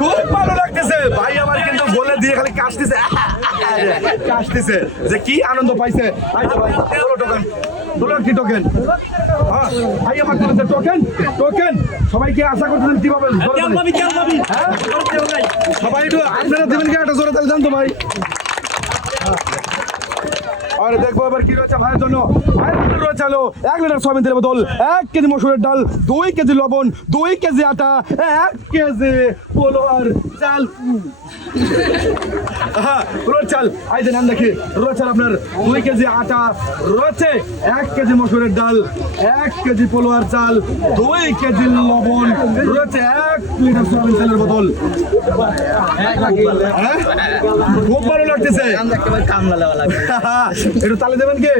খুব ভালো লাগতেছে ভাই আমার কিন্তু বলে দিয়ে খালি কাশতেছে যে কি আনন্দ পাইছে কি টোকেন ভাই আমার টোকেন টোকেন সবাইকে আশা করতেছেন কিভাবে সবাই একটু আপনারা দেবেন কি একটা জোরে তাহলে জানতো ভাই আর দেখবো এবার কি রয়েছে ভাইয়ের জন্য রয়েছে হলো 1 লিটার সয়াবিন তেলের বোতল 1 কেজি মসুরের ডাল 2 কেজি লবণ 2 কেজি আটা 1 কেজি পোলোয়ার চাল চাল এই যে নাম দেখি রয়েছে আপনার 2 কেজি আটা রয়েছে 1 কেজি মসুরের ডাল 1 কেজি পোলোয়ার চাল 2 কেজি লবণ রয়েছে 1 লিটার সয়াবিন তেলের বোতল খুব ভালো লাগতেছে একটু তালে দেবেন কে